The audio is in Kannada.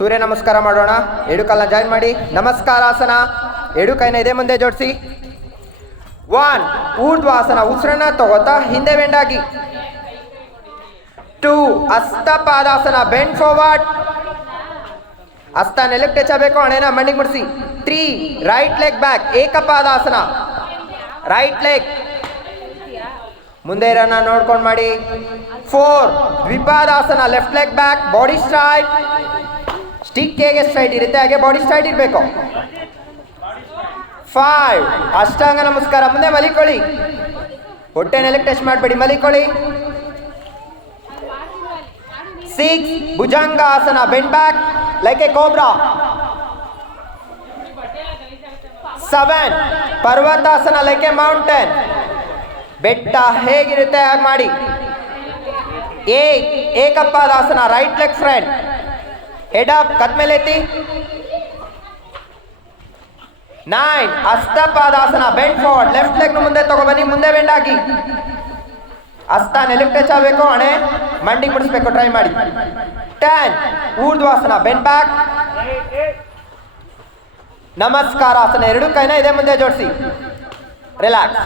ಸೂರ್ಯ ನಮಸ್ಕಾರ ಮಾಡೋಣ. ಎರಡು ಕಾಲನ್ನ ಜಾಯಿನ್ ಮಾಡಿ. ನಮಸ್ಕಾರಾಸನ. ಎರಡು ಕೈನ ಇದೆ ಮುಂದೆ ಜೋಡಿಸಿ. 1 ಊರ್ಧ್ವಾಸನ. ಉಸಿರನ್ನ ತಗೋತಾ ಹಿಂದೆ ಬೆಂಡಾಗಿ. 2 ಹಸ್ತಪಾದಾಸನ. Bend forward. ಹಸ್ತ ನೆಲಕ್ಕೆ ಟಚ್ ಆಗಬೇಕು. ಹಣೆನ ಮಂಡಿಗೆ ಮುಡಿಸಿ. 3 ರೈಟ್ ಲೆಗ್ ಬ್ಯಾಕ್. ಏಕಪಾದಾಸನ. ರೈಟ್ ಲೆಗ್ ಮುಂದೆ ಇರೋಣ ನೋಡ್ಕೊಂಡು ಮಾಡಿ. 4 ದ್ವಿಪಾದಾಸನ. Left leg back. Body straight. Stick ಹೇಗೆ ಸ್ಟ್ರೈಟ್ ಇರುತ್ತೆ ಹಾಗೆ ಬಾಡಿ ಸ್ಟ್ರೈಟ್ ಇರಬೇಕು. 5 ಅಷ್ಟಾಂಗ ನಮಸ್ಕಾರ. ಮುಂದೆ ಮಲಿಕೊಳ್ಳಿ. ಹೊಟ್ಟೆ ನೆಲಕ್ಕೆ ಟಚ್ ಮಾಡಬೇಡಿ, ಮಲಿಕೊಳ್ಳಿ. 6 ಭುಜಂಗಾಸನ. Bend back like a cobra. 7 ಪರ್ವತಾಸನ ಲೈಕ್ ಎ ಮೌಂಟೇನ್. ಬೆಟ್ಟ ಹೇಗಿರುತ್ತೆ ಹಾಗೆ ಮಾಡಿ. 8 ಏಕಪಾದಾಸನ. Right leg front. Head up, ಕತ್ ಮೇಲೆ ಎತ್ತಿ. 9 ಹಸ್ತಪಾದಾಸನ. Bend forward. ಲೆಫ್ಟ್ ಲೆಗ್ ಮುಂದೆ ತಗೊಬನ್ನಿ. ಮುಂದೆ ಬೆಂಡ್ ಆಗಿ. ಹಸ್ತ ನೆಲಕ್ಕೆ ಟಚ್ ಆಗಬೇಕು. ಹಣೆ ಮಂಡಿಗೆ ಮುಡಿಸ್ಬೇಕು. ಟ್ರೈ ಮಾಡಿ. 10 ಊರ್ಧ್ವಾಸನ. Bend back. ನಮಸ್ಕಾರಾಸನ. ಎರಡು ಕೈನ ಇದೆ ಮುಂದೆ ಜೋಡಿಸಿ. ರಿಲ್ಯಾಕ್ಸ್.